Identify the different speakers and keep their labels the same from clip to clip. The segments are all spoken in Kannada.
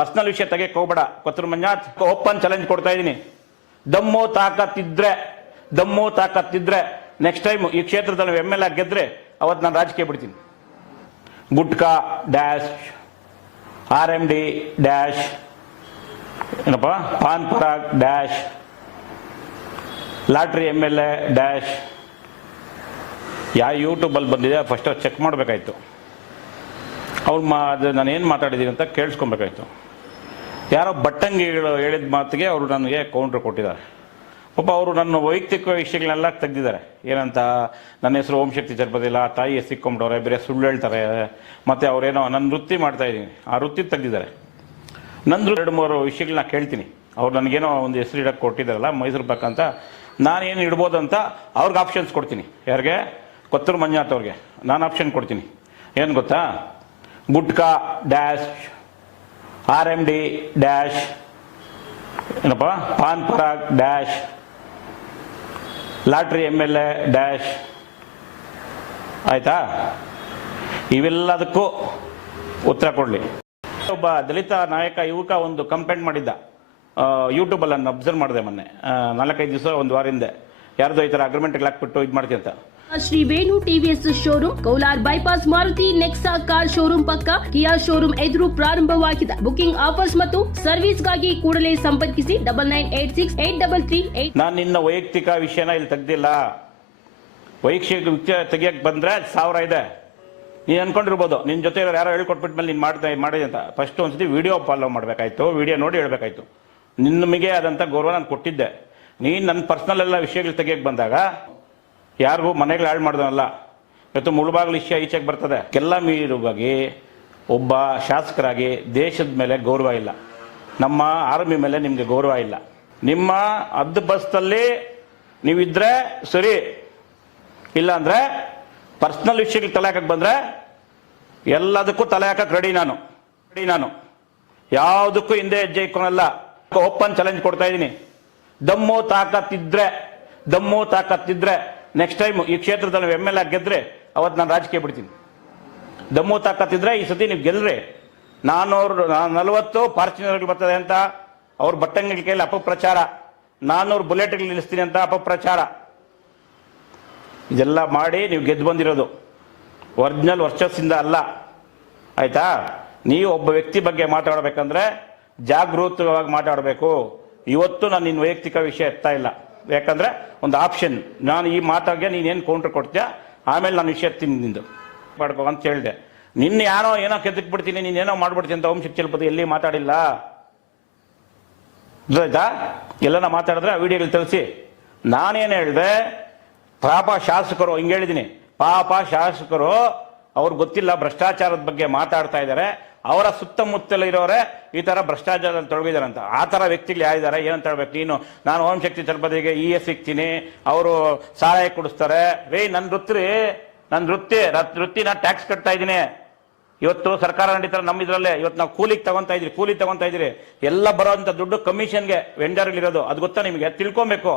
Speaker 1: ಪರ್ಸನಲ್ ವಿಷಯ ತೆಗೆಯಕ್ಕೆ ಹೋಗ್ಬೇಡ. ಕೊತ್ತೂರು ಮಂಜಾತ್ ಓಪನ್ ಚಾಲೆಂಜ್ ಕೊಡ್ತಾ ಇದ್ದೀನಿ. ದಮ್ಮು ತಾಕತ್ತಿದ್ರೆ ದಮ್ಮು ತಾಕತ್ತಿದ್ರೆ ನೆಕ್ಸ್ಟ್ ಟೈಮ್ ಈ ಕ್ಷೇತ್ರದಲ್ಲಿ ಎಂ ಎಲ್ ಎ ಗೆದ್ರೆ ಅವತ್ತು ನಾನು ರಾಜಕೀಯ ಬಿಡ್ತೀನಿ. Gutka, dash, R M D, dash, ಏನಪ್ಪ? Pan Parag dash, lottery M L A dash. ಯಾವ ಯೂಟ್ಯೂಬಲ್ಲಿ ಬಂದಿದೆ ಫಸ್ಟ್ ಚೆಕ್ ಮಾಡಬೇಕಾಯ್ತು. ಅವ್ರು ಮಾ ನಾನು ಏನು ಮಾತಾಡಿದ್ದೀನಿ ಅಂತ ಕೇಳಿಸ್ಕೊಬೇಕಾಯ್ತು. ಯಾರೋ ಬಟ್ಟಂಗಿಗಳು ಹೇಳಿದ ಮಾತಿಗೆ ಅವರು ನನಗೆ ಕೌಂಟ್ರ್ ಕೊಟ್ಟಿದ್ದಾರೆ. ಪಾಪ ಅವರು ನನ್ನ ವೈಯಕ್ತಿಕ ವಿಷಯಗಳನ್ನೆಲ್ಲ ತೆಗೆದಿದ್ದಾರೆ. ಏನಂತ, ನನ್ನ ಹೆಸರು ಓಂಶಕ್ತಿ ಚರ್ಪದಿಲ್ಲ ತಾಯಿ ಸಿಕ್ಕೊಂಬಿಟ್ಟವ್ರೆ ಬೇರೆ ಸುಳ್ಳು ಹೇಳ್ತಾರೆ, ಮತ್ತು ಅವರೇನೋ ನನ್ನ ವೃತ್ತಿ ಮಾಡ್ತಾ ಇದ್ದೀನಿ. ಆ ವೃತ್ತಿ ತೆಗೆದಿದ್ದಾರೆ. ನಂದು ಎರಡು ಮೂರು ವಿಷಯಗಳನ್ನ ಕೇಳ್ತೀನಿ. ಅವ್ರು ನನಗೇನೋ ಒಂದು ಹೆಸರು ಇಡಕ್ಕೆ ಕೊಟ್ಟಿದ್ದಾರಲ್ಲ, ಮೈಸೂರು ಪಾಕ್ ಅಂತ, ನಾನೇನು ಅಂತ ಅವ್ರಿಗೆ ಆಪ್ಷನ್ಸ್ ಕೊಡ್ತೀನಿ. ಯಾರಿಗೆ? ಕೊತ್ತೂರು ಮಂಜುನಾಥ್ ಅವ್ರಿಗೆ. ನಾನು ಆಪ್ಷನ್ ಕೊಡ್ತೀನಿ. ಏನು ಗೊತ್ತಾ? Gutka dash R M D dash, ಏನಪ್ಪ? Pan Parag dash, lottery M L A dash. ಆಯಿತಾ? ಇವೆಲ್ಲದಕ್ಕೂ ಉತ್ತರ ಕೊಡಲಿ. ಒಬ್ಬ ದಲಿತ ನಾಯಕ, ಯುವಕ ಒಂದು ಕಂಪ್ಲೇಂಟ್ ಮಾಡಿದ್ದ. ಯೂಟ್ಯೂಬಲ್ಲಿ ನಾನು ಅಬ್ಸರ್ವ್ ಮಾಡಿದೆ ಮೊನ್ನೆ. ನಾಲ್ಕೈದು ದಿವಸ, ಒಂದು ವಾರ ಹಿಂದೆ. ಯಾರ್ದೋ ಈ ಥರ ಅಗ್ರಿಮೆಂಟ್ಗೆ ಹಾಕ್ಬಿಟ್ಟು ಇದು ಮಾಡ್ತೀನಿ ಅಂತ.
Speaker 2: Shri Venu TVS showroom, Kaular bypass Maruti, Nexa car showroom ಪಕ್ಕ ಕಿಯಾ ಶೋರೂಮ್ ಎದುರು ಪ್ರಾರಂಭವಾಗಿದೆ ಬುಕಿಂಗ್ ಆಫರ್ಸ್ ಮತ್ತು ಸರ್ವಿಸ್ಗಾಗಿ ಕೂಡಲೇ ಸಂಪರ್ಕಿಸಿ double nine eight six eight double three eight.
Speaker 1: ನಾನು ನಿನ್ನ ವೈಯಕ್ತಿಕ ವಿಷಯನ ಇಲ್ಲಿ ತೆಗ್ದಿಲ್ಲ. ವೈಯಕ್ತಿಕ ವಿಷಯ ತೆಗಿಯಕ್ಕೆ ಬಂದರೆ ಸಾವಿರ ಇದೆ. ನೀನು ಅನ್ಕೊಂಡಿರ್ಬೋದು ನಿನ್ನ ಜೊತೆ ಯಾರೋ ಹೇಳ್ಕೊಟ್ಬಿಟ್ಮೇಲೆ ನೀನು ಮಾಡ್ತಾ ಮಾಡಿದೆ ಅಂತ. ಫಸ್ಟ್ ಒಂದ್ಸತಿ ವಿಡಿಯೋ ಫಾಲೋ ಮಾಡಬೇಕಾಯ್ತು ವಿಡಿಯೋ ನೋಡಿ ಹೇಳ್ಬೇಕಾಯ್ತು. ನಿಮಗೆ ಆದಂಥ ಗೌರವ ನಾನು ಕೊಟ್ಟಿದ್ದೆ. ನೀನು ನನ್ನ ಪರ್ಸ್ನಲ್ ಎಲ್ಲ ವಿಷಯಗಳು ತೆಗಿಯಕ್ಕೆ ಬಂದಾಗ ಯಾರಿಗೂ ಮನೆಗಳು ಹಾಳು ಮಾಡ್ದವಲ್ಲ ಇವತ್ತು ಮುಳುಬಾಗಿಲು ವಿಷಯ ಈಚೆಗೆ ಬರ್ತದೆ. ಎಲ್ಲ ಮೀರುವಾಗಿ ಒಬ್ಬ ಶಾಸಕರಾಗಿ ದೇಶದ ಮೇಲೆ ಗೌರವ ಇಲ್ಲ. ನಮ್ಮ ಆರ್ಮಿ ಮೇಲೆ ನಿಮಗೆ ಗೌರವ ಇಲ್ಲ. ನಿಮ್ಮ ಅದ್ ಬಸ್ನಲ್ಲಿ ನೀವಿದ್ರೆ ಸರಿ. ಇಲ್ಲ ಅಂದ್ರೆ ಪರ್ಸ್ನಲ್ ವಿಷಯಗಳು ತಲೆ ಹಾಕಕ್ಕೆ ಬಂದ್ರೆ ಎಲ್ಲದಕ್ಕೂ ತಲೆ ಹಾಕಕ್ಕೆ ರೆಡಿ ನಾನು. ರೆಡಿ ನಾನು. ಯಾವುದಕ್ಕೂ ಹಿಂದೆ ಹೆಜ್ಜೆ ಇಕ್ಕೊಳಲ್ಲ ಓಪನ್ ಚಾಲೆಂಜ್ ಕೊಡ್ತಾ ಇದ್ದೀನಿ. ದಮ್ಮು ತಾಕತ್ತಿದ್ರೆ ದಮ್ಮು ತಾಕತ್ತಿದ್ರೆ ನೆಕ್ಸ್ಟ್ ಟೈಮ್ ಈ ಕ್ಷೇತ್ರದಲ್ಲಿ ಎಂ ಎಲ್ ಎ ಗೆದ್ರೆ, ಅವತ್ತು ನಾನು ರಾಜಕೀಯ ಬಿಡ್ತೀನಿ. ದಮ್ಮು ತಾಕತ್ತಿದ್ರೆ, ಈ ಸತಿ ನೀವು ಗೆಲ್ಲರೆ ನಾನ್ನೂರು ನಲವತ್ತು ಫಾರ್ಚುನರ್ಗಳು ಬರ್ತದೆ ಅಂತ, ಅವ್ರ ಬಟ್ಟಂಗಳ ಕೈಯಲ್ಲಿ ಅಪಪ್ರಚಾರ. ನಾನ್ನೂರು ಬುಲೆಟ್ಗಳು ನಿಲ್ಲಿಸ್ತೀನಿ ಅಂತ ಅಪಪ್ರಚಾರ. ಇದೆಲ್ಲ ಮಾಡಿ ನೀವು ಗೆದ್ದು ಬಂದಿರೋದು. ಒರಿಜಿನಲ್ ವರ್ಚಸ್ಸಿಂದ ಅಲ್ಲ. ಆಯ್ತಾ? ನೀವು ಒಬ್ಬ ವ್ಯಕ್ತಿ ಬಗ್ಗೆ ಮಾತಾಡಬೇಕಂದ್ರೆ ಜಾಗೃತವಾಗಿ ಮಾತಾಡಬೇಕು. ಇವತ್ತು ನಾನು ನಿನ್ನ ವೈಯಕ್ತಿಕ ವಿಷಯ ಎತ್ತಾ ಇಲ್ಲ. ಯಾಕಂದ್ರೆ ಒಂದು ಆಪ್ಷನ್ ನಾನು ಈ ಮಾತಾಗೆ ನೀನೇನು ಕೌಂಟರ್ ಕೊಡ್ತೀಯ? ಆಮೇಲೆ ನಾನು ವಿಷಯ ತಿಂದು ಮಾಡ್ಕೋ ಅಂತ ಹೇಳಿದೆ. ನಿನ್ನ ಯಾರೋ ಏನೋ ಕೆದಕ್ ಬಿಡ್ತೀನಿ ನೀನು ಏನೋ ಮಾಡ್ಬಿಡ್ತೀನಿ ಅಂತ ಓಂ ಚಲಪತಿ ಎಲ್ಲಿ ಮಾತಾಡಿಲ್ಲ? ಆಯ್ತಾ? ಎಲ್ಲನ ಮಾತಾಡಿದ್ರೆ ಆ ವಿಡಿಯೋಗಳು ತಿಳಿಸಿ ನಾನೇನು ಹೇಳಿದೆ? ಪಾಪ ಶಾಸಕರು, ಹಿಂಗೆ ಹೇಳಿದ್ದೀನಿ ಪಾಪ ಶಾಸಕರು, ಅವ್ರು ಗೊತ್ತಿಲ್ಲ ಭ್ರಷ್ಟಾಚಾರದ ಬಗ್ಗೆ ಮಾತಾಡ್ತಾ ಇದ್ದಾರೆ ಅವರ ಸುತ್ತಮುತ್ತಲ ಇರೋರೆ ಈ ಥರ ಭ್ರಷ್ಟಾಚಾರದಲ್ಲಿ ತೊಡಗಿದಾರಂತ. ಆ ಥರ ವ್ಯಕ್ತಿಗಳು ಯಾರಿದ್ದಾರೆ? ಏನಂತ ಹೇಳ್ಬೇಕು? ನೀನು, ನಾನು ಓಂ ಶಕ್ತಿ ಚಲಪತಿಗೆ ಇ ಎಸ್ ಸಿಗ್ತೀನಿ, ಅವರು ಸಹಾಯ ಕೊಡಿಸ್ತಾರೆ. ರೇ ನನ್ನ ವೃತ್ತಿ ನನ್ನ ವೃತ್ತಿ ವೃತ್ತಿ ನಾನು ಟ್ಯಾಕ್ಸ್ ಕಟ್ತಾ ಇದ್ದೀನಿ. ಇವತ್ತು ಸರ್ಕಾರ ನಡೀತಾರೆ ನಮ್ಮ ಇದರಲ್ಲೇ. ಇವತ್ತು ನಾವು ಕೂಲಿಗೆ ತಗೊತಾ ಇದ್ರಿ, ಕೂಲಿ ತಗೊತಾ ಇದ್ರಿ. ಎಲ್ಲ ಬರೋಂಥ ದುಡ್ಡು ಕಮಿಷನ್ಗೆ ವೆಂಡರ್ಗಳಿರೋದು ಅದು ಗೊತ್ತಾ ನಿಮಗೆ? ತಿಳ್ಕೊಬೇಕು.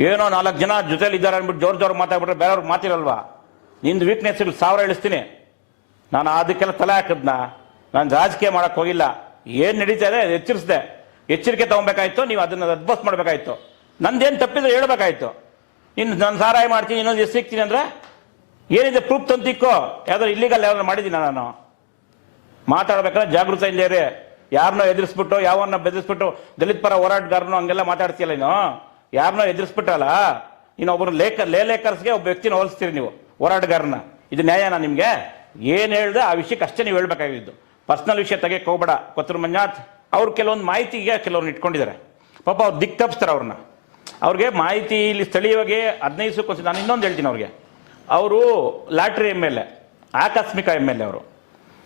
Speaker 1: ಏನೋ ನಾಲ್ಕು ಜನ ಜೊತೆಲಿ ಇದ್ದಾರೆ ಅಂದ್ಬಿಟ್ಟು ಜೋರ್ ಜೋರ್ ಮಾತಾಡ್ಬಿಟ್ರೆ ಬೇರೆಯವ್ರಿಗೆ ಮಾತಿರಲ್ವಾ? ನಿಂದು ವೀಕ್ನೆಸ್ ಸಾವಿರ ಇಳಿಸ್ತೀನಿ. ನಾನು ಅದಕ್ಕೆಲ್ಲ ತಲೆ ಹಾಕಿದ್ನ. ನಾನು ರಾಜಕೀಯ ಮಾಡಕ್ ಹೋಗಿಲ್ಲ. ಏನು ನಡೀತಾ ಇದೆ? ಎಚ್ಚರಿಸಿದೆ. ಎಚ್ಚರಿಕೆ ತಗೊಬೇಕಾಯ್ತು, ನೀವು ಅದನ್ನ ಅದ್ಭುತ ಮಾಡ್ಬೇಕಾಯ್ತು. ನಂದೇನು ತಪ್ಪಿದ್ರೆ ಹೇಳ್ಬೇಕಾಯ್ತು. ಇನ್ನು ನಾನು ಸಾರಾಯಿ ಮಾಡ್ತೀನಿ, ಇನ್ನೊಂದು ಎಷ್ಟು ಸಿಗ್ತೀನಿ ಅಂದ್ರೆ ಏನಿದೆ? ಪ್ರೂಫ್ ತಂತಿಕ್ಕೋ ಯಾವ್ದಾದ್ರು ಇಲ್ಲಿಗಲ್ ಯಾವ್ದಾರು ಮಾಡಿದ್ದೀನಿ ನಾನು? ಮಾತಾಡ್ಬೇಕಾದ್ರೆ ಜಾಗೃತೆಯಿಂದ ಇರಿ. ಯಾರನ್ನೋ ಎದುರಿಸ್ಬಿಟ್ಟು, ಯಾವನ್ನ ಬೆದರಿಸ್ಬಿಟ್ಟು, ದಲಿತ ಪರ ಹೋರಾಟಗಾರನು ಹಂಗೆಲ್ಲ ಮಾತಾಡ್ತೀಯಲ್ಲ ನೀನು? ಯಾರನ್ನೋ ಎದುರಿಸ್ಬಿಟ್ಟಲ್ಲ ನೀನು ಒಬ್ಬರು ಲೇಖ, ಲೇ ಲೇಖರ್ಸ್ಗೆ ಒಬ್ಬ ವ್ಯಕ್ತಿನ ಹೋಲಿಸ್ತೀರಿ ನೀವು ಹೋರಾಟಗಾರನ ಇದು ನ್ಯಾಯನಾ ನಿಮಗೆ? ಏನು ಹೇಳಿದೆ ಆ ವಿಷಯಕ್ಕೆ ಅಷ್ಟೇ ನೀವು ಹೇಳಬೇಕಾಗಿದ್ದು. ಪರ್ಸನಲ್ ವಿಷಯ ತೆಗೆಯಕ್ಕೆ ಹೋಗ್ಬೇಡ. ಕೊತ್ತೂರು ಮಂಜಾತ್, ಅವ್ರು ಕೆಲವೊಂದು ಮಾಹಿತಿಗೆ ಕೆಲವ್ರನ್ನ ಇಟ್ಕೊಂಡಿದ್ದಾರೆ. ಪಾಪ ಅವ್ರು ದಿಕ್ ತಪ್ಪಿಸ್ತಾರೆ ಅವ್ರನ್ನ ಅವ್ರಿಗೆ ಮಾಹಿತಿ ಇಲ್ಲಿ ಸ್ಥಳೀಯವಾಗಿ ಹದಿನೈದು ಸುಖ ನಾನು ಇನ್ನೊಂದು ಹೇಳ್ತೀನಿ ಅವ್ರಿಗೆ. ಅವರು ಲಾಟ್ರಿ ಎಂ ಎಲ್ ಎ ಆಕಸ್ಮಿಕ ಎಂ ಎಲ್ ಎ ಅವರು.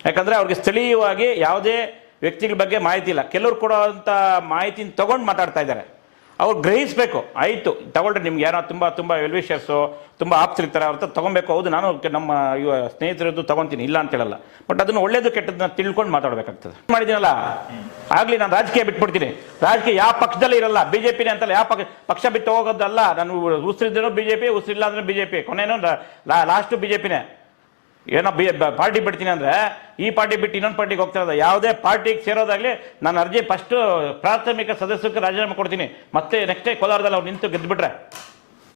Speaker 1: ಯಾಕಂದರೆ ಅವ್ರಿಗೆ ಸ್ಥಳೀಯವಾಗಿ ಯಾವುದೇ ವ್ಯಕ್ತಿಗಳ ಬಗ್ಗೆ ಮಾಹಿತಿ ಇಲ್ಲ. ಕೆಲವ್ರು ಕೊಡುವಂಥ ಮಾಹಿತಿನ ತೊಗೊಂಡು ಮಾತಾಡ್ತಾ ಇದ್ದಾರೆ. ಅವ್ರು ಗ್ರಹಿಸಬೇಕು. ಆಯಿತು, ತಗೊಳ್ರಿ, ನಿಮ್ಗೆ ಯಾರೋ ತುಂಬ ತುಂಬ ವೆಲ್ವಿಷರ್ಸು, ತುಂಬ ಆಪ್ತರಿರ್ತಾರೆ ಅವ್ರ ಹತ್ರ ತಗೊಬೇಕು ಹೌದು, ನಾನು ನಮ್ಮ ಇವ ಸ್ನೇಹಿತರದ್ದು ತೊಗೊತೀನಿ ಇಲ್ಲ ಅಂತ ಹೇಳಲ್ಲ. ಬಟ್ ಅದನ್ನು ಒಳ್ಳೇದು ಕೆಟ್ಟದನ್ನ ತಿಳ್ಕೊಂಡು ಮಾತಾಡಬೇಕಾಗ್ತದೆ. ಮಾಡಿದ್ದೀನಲ್ಲ ಆಗಲಿ, ನಾನು ರಾಜಕೀಯ ಬಿಟ್ಬಿಡ್ತೀನಿ. ರಾಜಕೀಯ ಯಾವ ಪಕ್ಷದಲ್ಲಿ ಇರಲ್ಲ. ಬಿ ಜೆ ಪಿನೇ ಅಂತಲ್ಲ, ಯಾವ ಪಕ್ಷ ಪಕ್ಷ ಬಿಟ್ಟು ಹೋಗೋದಲ್ಲ. ನಾನು ಉಸಿರಿದ್ರು ಪಿ ಉಸಿರಿಲ್ಲ ಅಂದ್ರೆ ಬಿ ಜೆ ಪಿ ಕೊನೆಯೂ ಲಾಸ್ಟು ಬಿ ಜೆ ಬಿಜೆಪಿನೇ. ಏನೋ ಬಿ ಪಾರ್ಟಿ ಬಿಡ್ತೀನಿ ಅಂದರೆ ಈ ಪಾರ್ಟಿ ಬಿಟ್ಟು ಇನ್ನೊಂದು ಪಾರ್ಟಿಗೆ ಹೋಗ್ತಾ ಇರೋದು. ಯಾವುದೇ ಪಾರ್ಟಿಗೆ ಸೇರೋದಾಗ್ಲಿ ನಾನು ಅರ್ಜಿ ಫಸ್ಟ್ ಪ್ರಾಥಮಿಕ ಸದಸ್ಯಕ್ಕೆ ರಾಜೀನಾಮೆ ಕೊಡ್ತೀನಿ. ಮತ್ತೆ ನೆಕ್ಸ್ಟ್ ಕೋಲಾರದಲ್ಲಿ ಅವ್ರು ನಿಂತು ಗೆದ್ದುಬಿಟ್ರೆ